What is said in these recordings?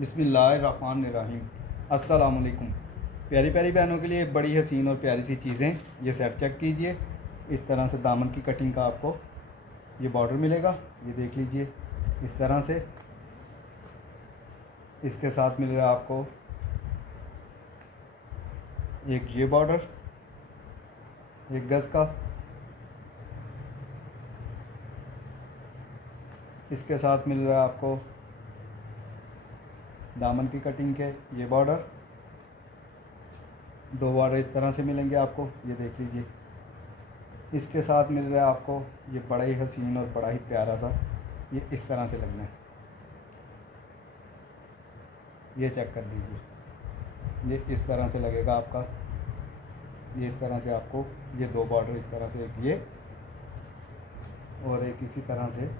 बिस्मिल्लाहिर्रहमानिर्रहीम। अस्सलाम वालेकुम। प्यारी प्यारी बहनों के लिए बड़ी हसीन और प्यारी सी चीज़ें, ये सेट चेक कीजिए। इस तरह से दामन की कटिंग का आपको ये बॉर्डर मिलेगा, ये देख लीजिए इस तरह से। इसके साथ मिल रहा है आपको एक ये बॉर्डर 1 गज़ का। इसके साथ मिल रहा है आपको दामन की कटिंग के ये बॉर्डर, 2 बॉर्डर इस तरह से मिलेंगे आपको, ये देख लीजिए। इसके साथ मिल रहा है आपको ये बड़ा ही हसीन और बड़ा ही प्यारा सा, ये इस तरह से लगना है, ये चेक कर लीजिए। ये इस तरह से लगेगा आपका, ये इस तरह से आपको ये 2 बॉर्डर इस तरह से, एक ये और एक इसी तरह से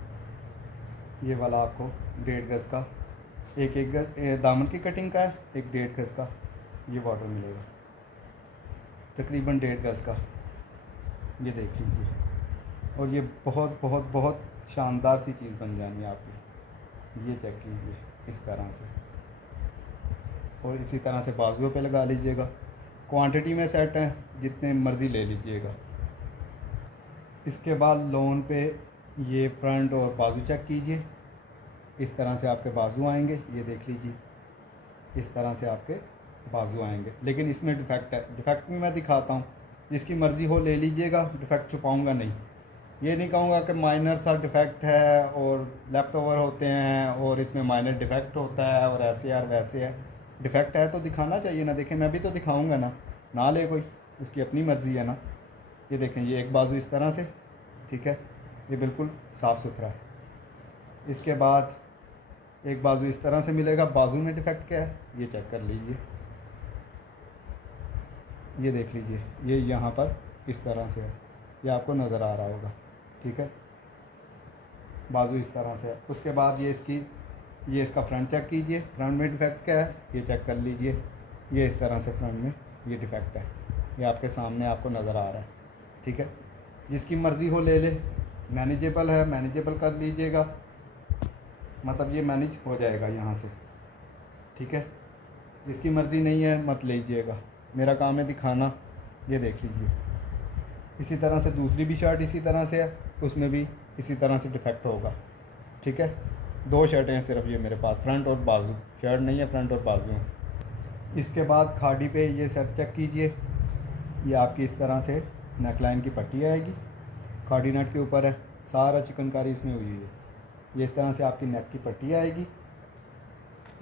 ये वाला आपको 1.5 गज़ का, एक गज़ दामन की कटिंग का है, एक 1.5 गज़ का ये बॉर्डर मिलेगा, तकरीबन 1.5 गज़ का, ये देख लीजिए। और ये बहुत बहुत बहुत शानदार सी चीज़ बन जानी है आपकी, ये चेक कीजिए इस तरह से। और इसी तरह से बाजुओं पे लगा लीजिएगा। क्वांटिटी में सेट है, जितने मर्ज़ी ले लीजिएगा। इसके बाद लोन पे ये फ्रंट और बाजू चेक कीजिए, इस तरह से आपके बाजू आएंगे, ये देख लीजिए इस तरह से आपके बाजू आएंगे। लेकिन इसमें डिफेक्ट है, डिफेक्ट भी मैं दिखाता हूँ, जिसकी मर्ज़ी हो ले लीजिएगा, डिफेक्ट छुपाऊँगा नहीं। ये नहीं कहूँगा कि माइनर सा डिफेक्ट है और लेफ़्ट ओवर होते हैं और इसमें माइनर डिफेक्ट होता है और ऐसे यार वैसे है। डिफेक्ट है तो दिखाना चाहिए ना, देखें मैं भी तो दिखाऊँगा ना ले कोई, उसकी अपनी मर्ज़ी है ना। ये देखें, ये एक बाजू इस तरह से, ठीक है, ये बिल्कुल साफ़ सुथरा है। इसके बाद एक बाजू इस तरह से मिलेगा, बाजू में डिफेक्ट क्या है ये चेक कर लीजिए, ये देख लीजिए, ये यहाँ पर इस तरह से है, ये आपको नज़र आ रहा होगा, ठीक है, बाजू इस तरह से है। उसके बाद ये इसका फ्रंट चेक कीजिए, फ्रंट में डिफेक्ट क्या है ये चेक कर लीजिए, ये इस तरह से फ्रंट में ये डिफेक्ट है, ये आपके सामने आपको नज़र आ रहा है, ठीक है। जिसकी मर्ज़ी हो ले ले, मैनेजेबल है मैनेजेबल कर लीजिएगा, मतलब ये मैनेज हो जाएगा यहाँ से, ठीक है। जिसकी मर्ज़ी नहीं है मत लीजिएगा, मेरा काम है दिखाना, ये देख लीजिए। इसी तरह से दूसरी भी शर्ट इसी तरह से है, उसमें भी इसी तरह से डिफेक्ट होगा, ठीक है। 2 शर्टें हैं सिर्फ ये मेरे पास, फ्रंट और बाजू, शर्ट नहीं है, फ्रंट और बाजू हैं। इसके बाद खाड़ी पे ये सेट चेक कीजिए, ये आपकी इस तरह से नेकलाइन की पट्टी आएगी, खाड़ी नट के ऊपर है, सारा चिकनकारी इसमें हुई है, ये इस तरह से आपकी नेक की पट्टी आएगी।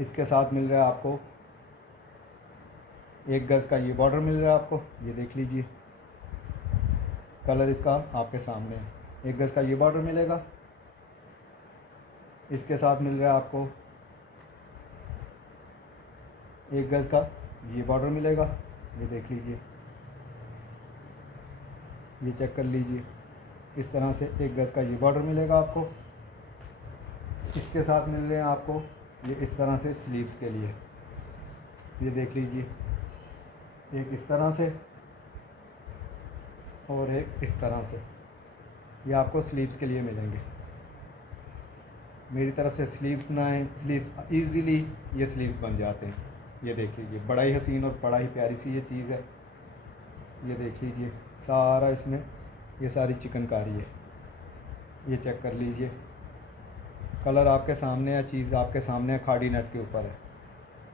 इसके साथ मिल रहा है आपको 1 गज़ का ये बॉर्डर मिल रहा है आपको, ये देख लीजिए, कलर इसका आपके सामने है, 1 गज़ का ये बॉर्डर मिलेगा। इसके साथ मिल रहा है आपको 1 गज़ का ये बॉर्डर मिलेगा, ये देख लीजिए, ये चेक कर लीजिए, इस तरह से 1 गज़ का ये बॉर्डर मिलेगा आपको। इसके साथ मिल रहे हैं आपको ये इस तरह से स्लीव्स के लिए, ये देख लीजिए, एक इस तरह से और एक इस तरह से, ये आपको स्लीव्स के लिए मिलेंगे। मेरी तरफ से स्लीव्स बनाएं, स्लीव्स इजीली ये स्लीव्स बन जाते हैं, ये देख लीजिए, बड़ा ही हसीन और बड़ा ही प्यारी सी ये चीज़ है, ये देख लीजिए, सारा इसमें ये सारी चिकनकारी है, ये चेक कर लीजिए, कलर आपके सामने है, चीज़ आपके सामने है, खाड़ी नेट के ऊपर है,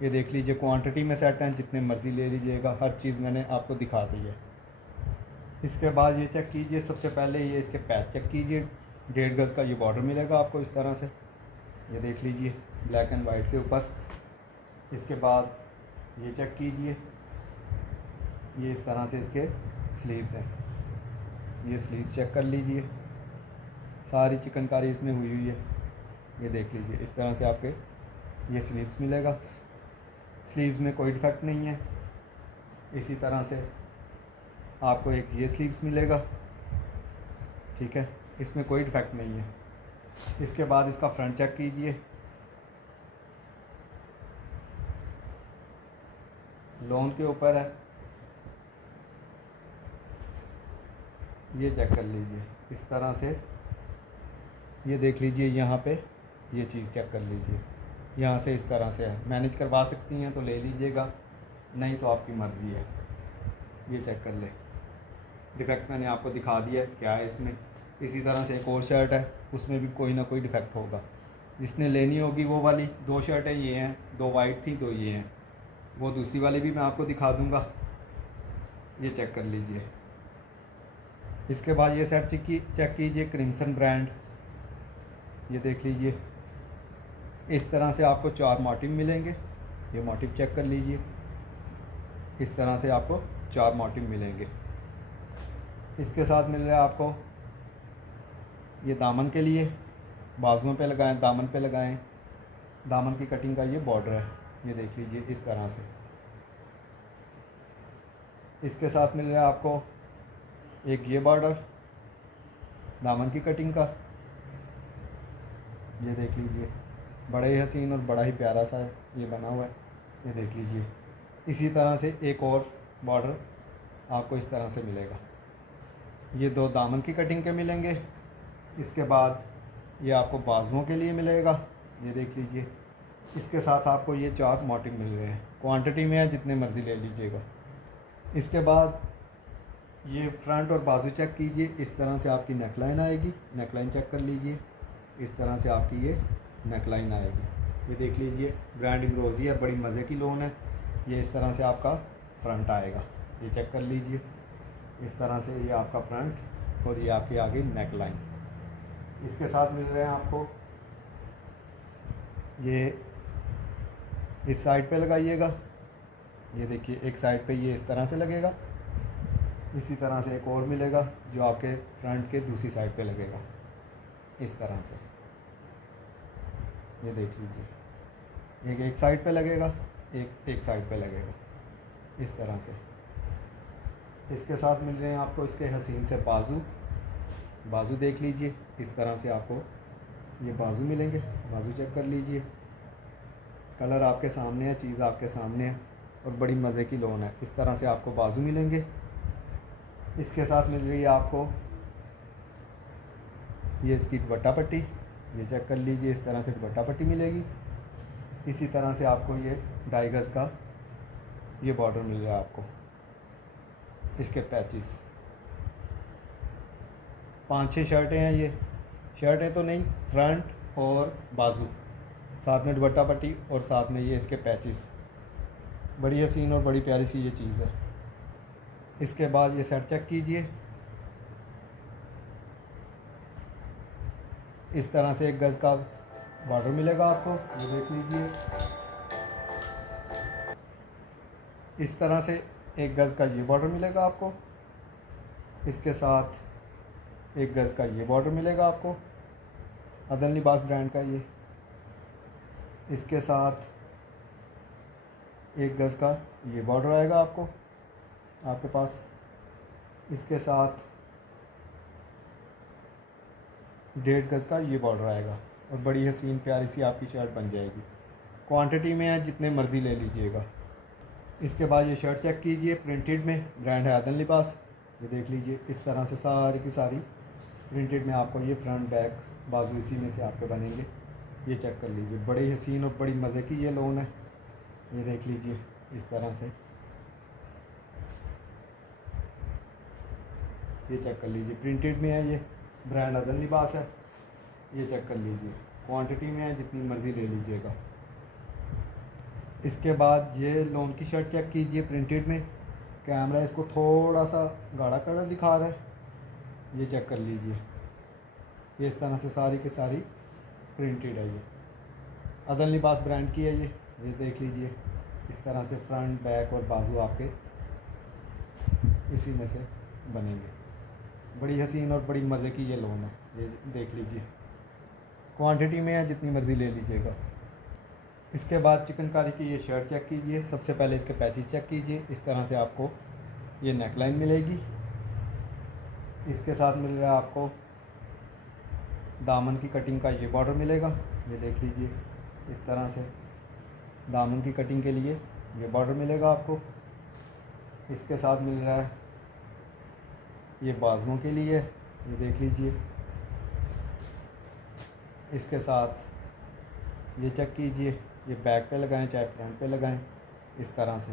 ये देख लीजिए। क्वांटिटी में सेट हैं, जितने मर्ज़ी ले लीजिएगा, हर चीज़ मैंने आपको दिखा दी है। इसके बाद ये चेक कीजिए, सबसे पहले ये इसके पैच चेक कीजिए, 1.5 गज़ का ये बॉर्डर मिलेगा आपको इस तरह से, ये देख लीजिए, ब्लैक एंड वाइट के ऊपर। इसके बाद ये चेक कीजिए, ये इस तरह से इसके स्लीव्स हैं, ये स्लीव चेक कर लीजिए, सारी चिकनकारी इसमें हुई हुई है, ये देख लीजिए, इस तरह से आपके ये स्लीव्स मिलेगा, स्लीव्स में कोई डिफेक्ट नहीं है। इसी तरह से आपको एक ये स्लीव्स मिलेगा, ठीक है, इसमें कोई डिफेक्ट नहीं है। इसके बाद इसका फ्रंट चेक कीजिए, लोन के ऊपर है, ये चेक कर लीजिए, इस तरह से ये देख लीजिए, यहाँ पे ये चीज़ चेक कर लीजिए, यहाँ से इस तरह से है। मैनेज करवा सकती हैं तो ले लीजिएगा, नहीं तो आपकी मर्ज़ी है। ये चेक कर ले, डिफेक्ट मैंने आपको दिखा दिया है क्या है इसमें। इसी तरह से एक और शर्ट है, उसमें भी कोई ना कोई डिफेक्ट होगा। जिसने लेनी होगी वो वाली 2 शर्टें ये हैं, 2 वाइट थी, 2 ये हैं। वो दूसरी वाली भी मैं आपको दिखा दूँगा, ये चेक कर लीजिए। इसके बाद ये सेट चेक कीजिए, क्रिम्सन ब्रांड, ये देख लीजिए। इस तरह से आपको 4 मोटिव मिलेंगे। ये मोटिव चेक कर लीजिए, इस तरह से आपको 4 मोटिव मिलेंगे। इसके साथ मिल रहा है आपको ये दामन के लिए, बाजुओं पे लगाएं, दामन पे लगाएं। दामन की कटिंग का ये बॉर्डर है, ये देख लीजिए इस तरह से। इसके साथ मिल रहा है आपको एक ये बॉर्डर दामन की कटिंग का, ये देख लीजिए। बड़ा ही हसीन और बड़ा ही प्यारा सा ये बना हुआ है, ये देख लीजिए। इसी तरह से एक और बॉर्डर आपको इस तरह से मिलेगा। ये 2 दामन की कटिंग के मिलेंगे। इसके बाद ये आपको बाजुओं के लिए मिलेगा, ये देख लीजिए। इसके साथ आपको ये 4 मोटिव मिल रहे हैं, क्वांटिटी में है, जितने मर्ज़ी ले लीजिएगा। इसके बाद ये फ्रंट और बाजू चेक कीजिए, इस तरह से आपकी नेकलाइन आएगी। नेकलाइन चेक कर लीजिए, इस तरह से आपकी ये नेकलाइन आएगी। ये देख लीजिए, ब्रांड एम्ब्रोजी है, बड़ी मज़े की लोन है। ये इस तरह से आपका फ्रंट आएगा, ये चेक कर लीजिए। इस तरह से ये आपका फ्रंट और ये आपकी आगे नेकलाइन। इसके साथ मिल रहे हैं आपको ये इस साइड पे लगाइएगा, ये देखिए एक साइड पे ये इस तरह से लगेगा। इसी तरह से एक और मिलेगा जो आपके फ्रंट के दूसरी साइड पे लगेगा, इस तरह से। ये देख लीजिए, एक साइड पे लगेगा, एक साइड पे लगेगा, इस तरह से। इसके साथ मिल रहे हैं आपको इसके हसीन से बाजू। बाजू देख लीजिए, इस तरह से आपको ये बाजू मिलेंगे। बाजू चेक कर लीजिए, कलर आपके सामने है, चीज़ आपके सामने है और बड़ी मज़े की लोन है। इस तरह से आपको बाजू मिलेंगे। इसके साथ मिल रही है आपको ये इसकी दुपट्टा पट्टी, ये चेक कर लीजिए, इस तरह से दुपट्टा पट्टी मिलेगी। इसी तरह से आपको ये 2.5 गज़ का ये बॉर्डर मिल रहा है आपको। इसके पैचेस 5-6 शर्टें हैं। ये शर्टें तो नहीं, फ्रंट और बाजू, साथ में दुपट्टा पट्टी और साथ में ये इसके पैचेस। बड़ी हसीन और बड़ी प्यारी सी ये चीज़ है। इसके बाद ये सेट चेक कीजिए, इस तरह से 1 गज़ का बॉर्डर मिलेगा आपको, ये देख लीजिए। इस तरह से 1 गज़ का ये बॉर्डर मिलेगा आपको। इसके साथ 1 गज़ का ये बॉर्डर मिलेगा आपको, अदन लिबास ब्रांड का ये। इसके साथ 1 गज़ का ये बॉर्डर आएगा आपको आपके पास। इसके साथ 1.5 गज़ का ये बॉर्डर आएगा और बड़ी हसीन प्यारी सी आपकी शर्ट बन जाएगी। क्वांटिटी में है, जितने मर्ज़ी ले लीजिएगा। इसके बाद ये शर्ट चेक कीजिए, प्रिंटेड में, ब्रांड है अदन लिबास। ये देख लीजिए, इस तरह से सारी की सारी प्रिंटेड में आपको ये फ्रंट बैक बाजू इसी में से आपके बनेंगे। ये चेक कर लीजिए, बड़ी हसीन और बड़ी मज़े की ये लोन है। ये देख लीजिए इस तरह से, ये चेक कर लीजिए, प्रिंटेड में है, ये ब्रांड अदन लिबास है। ये चेक कर लीजिए, क्वांटिटी में है, जितनी मर्ज़ी ले लीजिएगा। इसके बाद ये लोन की शर्ट चेक कीजिए, प्रिंटेड में। कैमरा इसको थोड़ा सा गाढ़ा कलर दिखा रहा है, ये चेक कर लीजिए। ये इस तरह से सारी की सारी प्रिंटेड है। ये अदन लिबास ब्रांड की है। ये देख लीजिए, इस तरह से फ्रंट बैक और बाजू आपके इसी में से बनेंगे। बड़ी हसीन और बड़ी मज़े की ये लोन है, ये देख लीजिए। क्वांटिटी में है, जितनी मर्ज़ी ले लीजिएगा। इसके बाद चिकनकारी की ये शर्ट चेक कीजिए। सबसे पहले इसके पैचेस चेक कीजिए, इस तरह से आपको ये नेकलाइन मिलेगी। इसके साथ मिल रहा है आपको दामन की कटिंग का ये बॉर्डर मिलेगा, ये देख लीजिए। इस तरह से दामन की कटिंग के लिए ये बॉर्डर मिलेगा आपको। इसके साथ मिल रहा है ये बाजुओं के लिए, ये देख लीजिए। इसके साथ ये चेक कीजिए, ये बैक पे लगाएं चाहे फ्रंट पे लगाएं, इस तरह से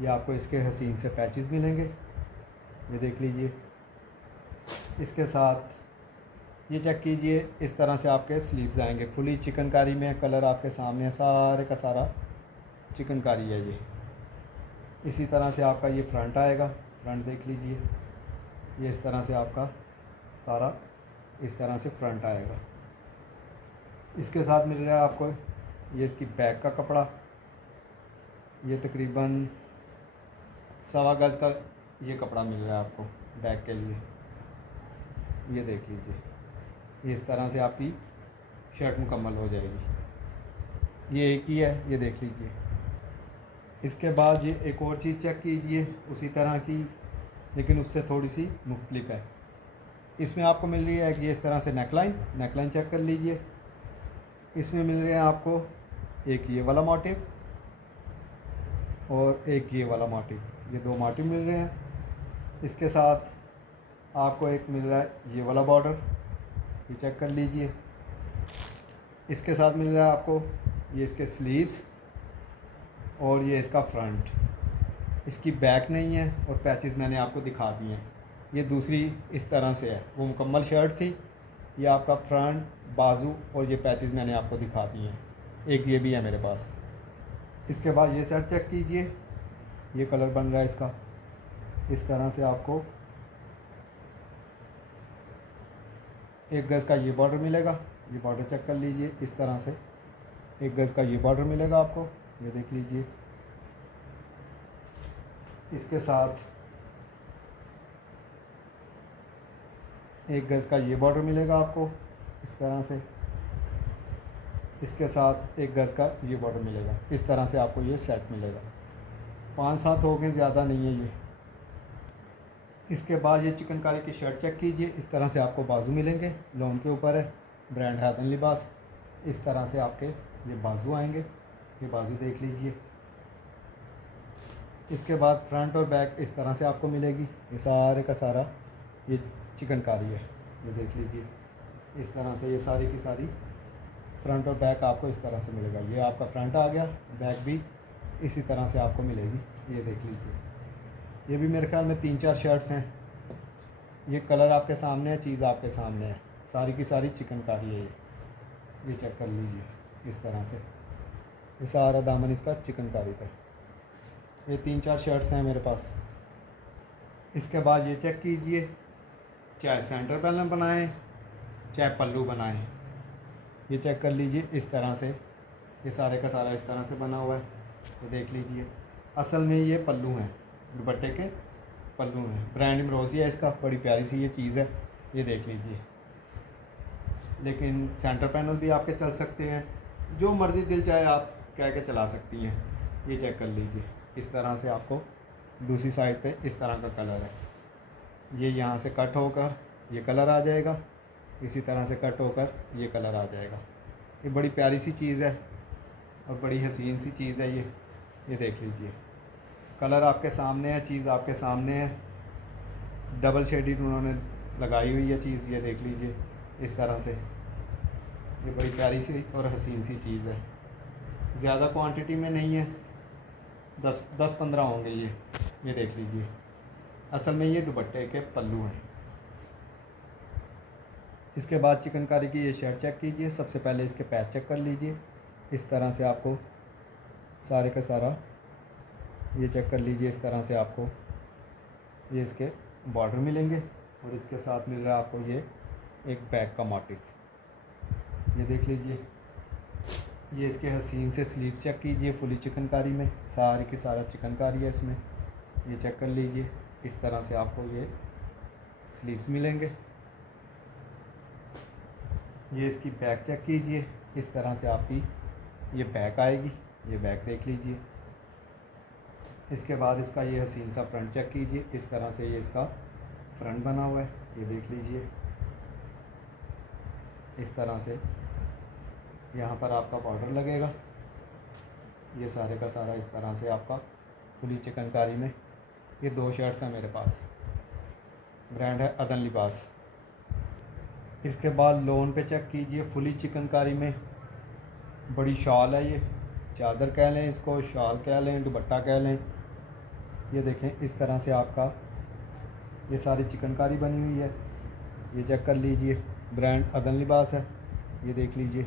ये आपको इसके हसीन से पैचेस मिलेंगे। ये देख लीजिए। इसके साथ ये चेक कीजिए, इस तरह से आपके स्लीव्स आएंगे फुली चिकनकारी में। कलर आपके सामने है, सारे का सारा चिकनकारी है ये। इसी तरह से आपका ये फ्रंट आएगा, फ्रंट देख लीजिए। ये इस तरह से आपका सारा इस तरह से फ्रंट आएगा। इसके साथ मिल रहा है आपको ये इसकी बैक का कपड़ा। ये तकरीबन 1.25 गज़ का ये कपड़ा मिल रहा है आपको बैक के लिए। ये देख लीजिए, ये इस तरह से आपकी शर्ट मुकम्मल हो जाएगी। ये एक ही है, ये देख लीजिए। इसके बाद ये एक और चीज़ चेक कीजिए उसी तरह की, लेकिन उससे थोड़ी सी मुख्तलिफ है। इसमें आपको मिल रही है कि ये इस तरह से नेकलाइन चेक कर लीजिए। इसमें मिल रहे हैं आपको एक ये वाला मोटिव और एक ये वाला मोटिव, ये 2 मोटिव मिल रहे हैं। इसके साथ आपको एक मिल रहा है ये वाला बॉर्डर, ये चेक कर लीजिए। इसके साथ मिल रहा है आपको ये इसके स्लीव्स और ये इसका फ्रंट। इसकी बैक नहीं है और पैचेस मैंने आपको दिखा दिए हैं। ये दूसरी इस तरह से है, वो मुकम्मल शर्ट थी। ये आपका फ्रंट, बाजू और ये पैचेस मैंने आपको दिखा दिए हैं। एक ये भी है मेरे पास। इसके बाद ये शर्ट चेक कीजिए, ये कलर बन रहा है इसका। इस तरह से आपको 1 गज़ का ये बॉर्डर मिलेगा। ये बॉर्डर चेक कर लीजिए, इस तरह से 1 गज़ का ये बॉर्डर मिलेगा आपको, ये देख लीजिए। इसके साथ 1 गज़ का ये बॉर्डर मिलेगा आपको इस तरह से। इसके साथ 1 गज़ का ये बॉर्डर मिलेगा। इस तरह से आपको ये सेट मिलेगा। 5-7 हो गए, ज़्यादा नहीं है ये। इसके बाद ये चिकनकारी की शर्ट चेक कीजिए, इस तरह से आपको बाजू मिलेंगे। लोन के ऊपर है, ब्रांड है अदन लिबास। इस तरह से आपके ये बाजू आएंगे, ये बाजू देख लीजिए। इसके बाद फ्रंट और बैक इस तरह से आपको मिलेगी। ये सारे का सारा ये चिकनकारी है, ये देख लीजिए। इस तरह से ये सारी की सारी फ्रंट और बैक आपको इस तरह से मिलेगा। ये आपका फ्रंट आ गया, बैक भी इसी तरह से आपको मिलेगी, ये देख लीजिए। ये भी मेरे ख्याल में 3-4 शर्ट्स हैं। ये कलर आपके सामने है, चीज़ आपके सामने है, सारी की सारी चिकनकारी है ये चेक कर लीजिए। इस तरह से ये सारा दामन इसका चिकनकारी का है। ये 3-4 शर्ट्स हैं मेरे पास। इसके बाद ये चेक कीजिए, चाहे सेंटर पैनल बनाएं चाहे पल्लू बनाएं, ये चेक कर लीजिए। इस तरह से ये सारे का सारा इस तरह से बना हुआ है, तो देख लीजिए। असल में ये पल्लू हैं, दुपट्टे के पल्लू हैं। ब्रांड इमरोज़ी है इसका, बड़ी प्यारी सी ये चीज़ है, ये देख लीजिए। लेकिन सेंटर पैनल भी आपके चल सकते हैं, जो मर्ज़ी दिल चाहे आप कह के चला सकती हैं। ये चेक कर लीजिए। इस तरह से आपको दूसरी साइड पे इस तरह का कलर है। ये यहाँ से कट होकर ये कलर आ जाएगा, इसी तरह से कट होकर ये कलर आ जाएगा। ये बड़ी प्यारी सी चीज़ है और बड़ी हसीन सी चीज़ है ये देख लीजिए। कलर आपके सामने है, चीज़ आपके सामने है। डबल शेडिंग उन्होंने लगाई हुई है चीज़, ये देख लीजिए। इस तरह से ये बड़ी प्यारी सी और हसीन सी चीज़ है। ज़्यादा क्वांटिटी में नहीं है, 10-15 होंगे ये देख लीजिए। असल में ये दुपट्टे के पल्लू हैं। इसके बाद चिकनकारी की ये शर्ट चेक कीजिए। सबसे पहले इसके पैच चेक कर लीजिए। इस तरह से आपको सारे का सारा ये चेक कर लीजिए। इस तरह से आपको ये इसके बॉर्डर मिलेंगे और इसके साथ मिल रहा है आपको ये एक बैक का मोटिव, ये देख लीजिए। ये इसके हसीन से स्लीव चेक कीजिए, फुली चिकनकारी में, सारी की सारा चिकनकारी है इसमें, ये चेक कर लीजिए। इस तरह से आपको ये स्लीव्स मिलेंगे। ये इसकी बैक चेक कीजिए, इस तरह से आपकी ये बैक आएगी, ये बैक देख लीजिए। इसके बाद इसका ये हसीन सा फ्रंट चेक कीजिए। इस तरह से ये इसका फ्रंट बना हुआ है, ये देख लीजिए। इस तरह से यहाँ पर आपका बॉर्डर लगेगा। ये सारे का सारा इस तरह से आपका फुली चिकनकारी में। ये 2 शर्ट्स हैं मेरे पास, ब्रांड है अदन लिबास। इसके बाद लोन पे चेक कीजिए, फुली चिकनकारी में बड़ी शॉल है ये, चादर कह लें इसको, शॉल कह लें, दुपट्टा कह लें। ये देखें इस तरह से आपका ये सारी चिकनकारी बनी हुई है। ये चेक कर लीजिए, ब्रांड अदन लिबास है। ये देख लीजिए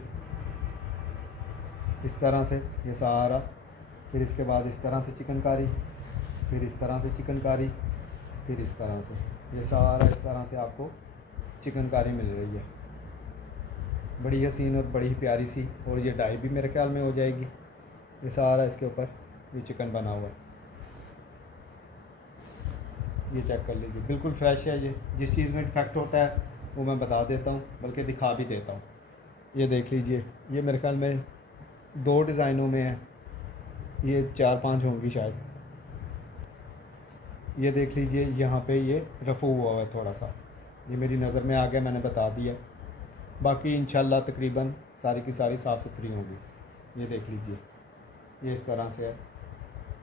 इस तरह से ये सारा। फिर इसके बाद इस तरह से चिकनकारी, फिर इस तरह से चिकनकारी, फिर इस तरह से, ये सारा इस तरह से आपको चिकनकारी मिल रही है। बड़ी हसीन और बड़ी प्यारी सी, और ये डाई भी मेरे ख्याल में हो जाएगी। ये सारा इसके ऊपर ये चिकन बना हुआ है। ये चेक कर लीजिए, बिल्कुल फ्रेश है। ये जिस चीज़ में डिफेक्ट होता है वो मैं बता देता हूँ, बल्कि दिखा भी देता हूँ। ये देख लीजिए, ये मेरे ख्याल में 2 डिज़ाइनों में है, ये 4-5 होंगी शायद। ये देख लीजिए यहाँ पे ये रफू हुआ है थोड़ा सा, ये मेरी नज़र में आ गया, मैंने बता दिया। बाकी इंशाल्लाह तकरीबन सारी की सारी साफ़ सुथरी होगी। ये देख लीजिए ये इस तरह से है,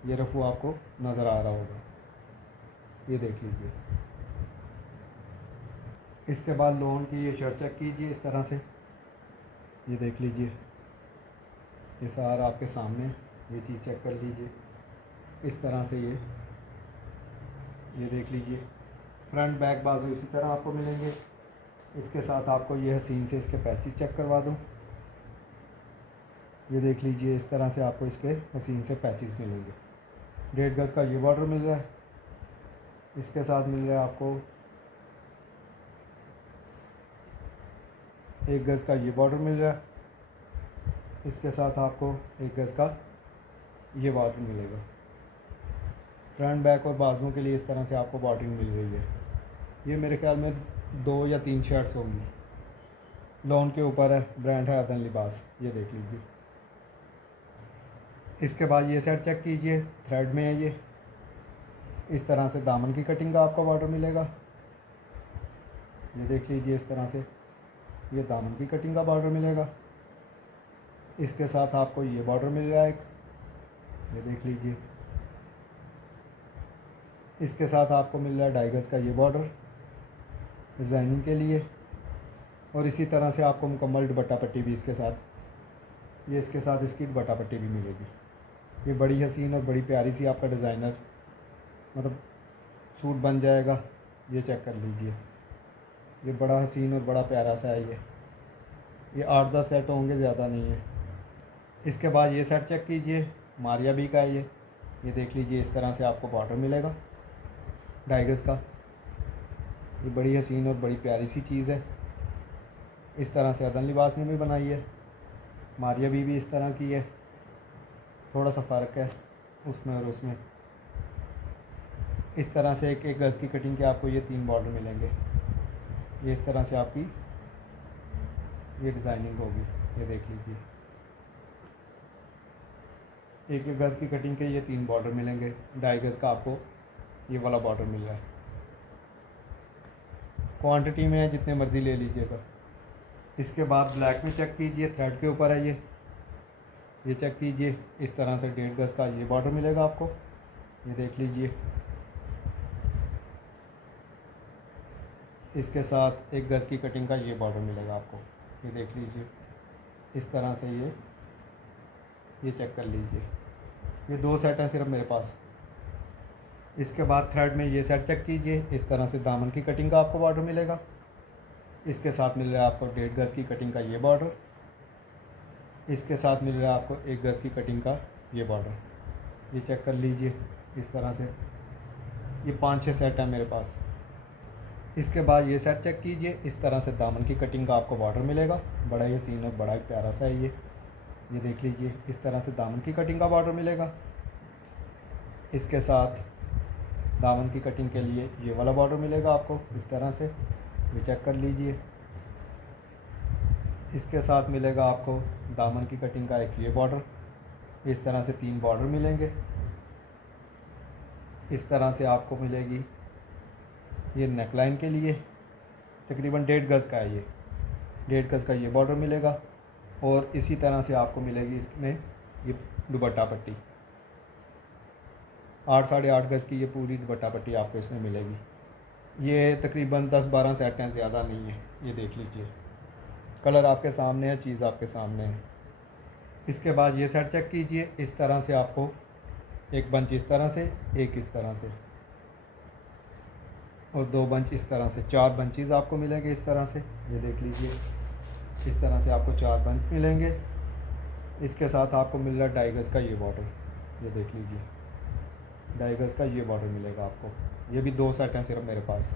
ये रफू आपको नज़र आ रहा होगा। ये देख लीजिए। इसके बाद लोन की ये शर्ट चेक कीजिए इस तरह से। ये देख लीजिए ये सारा आपके सामने, ये चीज़ चेक कर लीजिए इस तरह से। ये देख लीजिए, फ्रंट बैक बाजू इसी तरह आपको मिलेंगे। इसके साथ आपको ये हसीन से इसके पैचेस चेक करवा दूँ। ये देख लीजिए इस तरह से आपको इसके हसीन से पैचेस मिलेंगे। 1.5 गज़ का ये बॉर्डर मिल रहा है। इसके साथ मिल रहा है आपको 1 गज़ का ये बॉर्डर मिल रहा है। इसके साथ आपको 1 गज़ का ये बॉर्डर मिलेगा। फ्रंट बैक और बाजुओं के लिए इस तरह से आपको बॉर्डरिंग मिल रही है। ये मेरे ख्याल में 2 या 3 शर्ट्स होंगी। लॉन के ऊपर है, ब्रांड है अदन लिबास। ये देख लीजिए। इसके बाद ये सेट चेक कीजिए, थ्रेड में है ये। इस तरह से दामन की कटिंग का आपको बॉर्डर मिलेगा। ये देख लीजिए इस तरह से ये दामन की कटिंग का बॉर्डर मिलेगा। इसके साथ आपको ये बॉर्डर मिल रहा है एक, ये देख लीजिए। इसके साथ आपको मिल रहा है 2.5 गज़ का ये बॉर्डर डिज़ाइनिंग के लिए। और इसी तरह से आपको मुकम्मल दुपट्टा पट्टी भी इसके साथ, ये इसके साथ इसकी दुपट्टा पट्टी भी मिलेगी। ये बड़ी हसीन और बड़ी प्यारी सी आपका डिज़ाइनर मतलब सूट बन जाएगा। ये चेक कर लीजिए, ये बड़ा हसीन और बड़ा प्यारा सा है। ये 8-10 सेट होंगे, ज़्यादा नहीं है। इसके बाद ये सेट चेक कीजिए, मारिया बी का है ये देख लीजिए। इस तरह से आपको बॉर्डर मिलेगा 2.5 गज़ का। ये बड़ी हसीन और बड़ी प्यारी सी चीज़ है। इस तरह से अदन लिबास ने भी बनाई है। मारिया बी भी इस तरह की है, थोड़ा सा फ़र्क है उसमें और उसमें। इस तरह से 1-1 गज़ की कटिंग के आपको ये 3 बॉर्डर मिलेंगे। ये इस तरह से आपकी ये डिज़ाइनिंग होगी। ये देख लीजिए 1-1 गज़ की कटिंग के ये 3 बॉर्डर मिलेंगे। 2.5 गज़ का आपको ये वाला बॉर्डर मिल रहा है। क्वांटिटी में है, जितने मर्ज़ी ले लीजिएगा। इसके बाद ब्लैक में चेक कीजिए, थ्रेड के ऊपर है ये चेक कीजिए। इस तरह से 1.5 गज़ का ये बॉर्डर मिलेगा आपको। ये देख लीजिए। इसके साथ 1 गज़ की कटिंग का ये बॉर्डर मिलेगा आपको। ये देख लीजिए इस तरह से ये चेक कर लीजिए। ये 2 सेट हैं सिर्फ मेरे पास। इसके बाद थ्रेड में ये सेट चेक कीजिए। इस तरह से दामन की कटिंग का आपको बॉर्डर मिलेगा। इसके साथ मिल रहा है आपको 1.5 गज़ की कटिंग का ये बॉर्डर। इसके साथ मिल रहा है आपको 1 गज़ की कटिंग का ये बॉर्डर। ये चेक कर लीजिए इस तरह से। ये 5-6 सेट है मेरे पास। इसके बाद ये सेट चेक कीजिए। इस तरह से दामन की कटिंग का आपको बॉर्डर मिलेगा। बड़ा ही हसीन और बड़ा ही प्यारा सा है ये देख लीजिए। इस तरह से दामन की कटिंग का बॉर्डर मिलेगा। इसके साथ दामन की कटिंग के लिए ये वाला बॉर्डर मिलेगा आपको इस तरह से। ये चेक कर लीजिए। इसके साथ मिलेगा आपको दामन की कटिंग का एक ये बॉर्डर। इस तरह से 3 बॉर्डर मिलेंगे। इस तरह से आपको मिलेगी ये नेकलाइन के लिए, तकरीबन 1.5 गज़ का है ये। 1.5 गज़ का ये बॉर्डर मिलेगा। और इसी तरह से आपको मिलेगी इसमें ये दुपट्टा पट्टी। 8-8.5 गज़ की ये पूरी दुपट्टा पट्टी आपको इसमें मिलेगी। ये तकरीबन 10-12 सेट हैं, ज़्यादा नहीं है। ये देख लीजिए, कलर आपके सामने है, चीज़ आपके सामने है। इसके बाद ये सेट चेक कीजिए। इस तरह से आपको एक बंच इस तरह से, एक इस तरह से और दो बंच इस तरह से, 4 बंचेस आपको मिलेंगे इस तरह से। ये देख लीजिए, इस तरह से आपको 4 बंच मिलेंगे। इसके साथ आपको मिल रहा है 2.5 गज का ये बॉर्डर, ये देख लीजिए 2.5 गज का ये बॉर्डर मिलेगा आपको। ये भी 2 सेट हैं सिर्फ मेरे पास।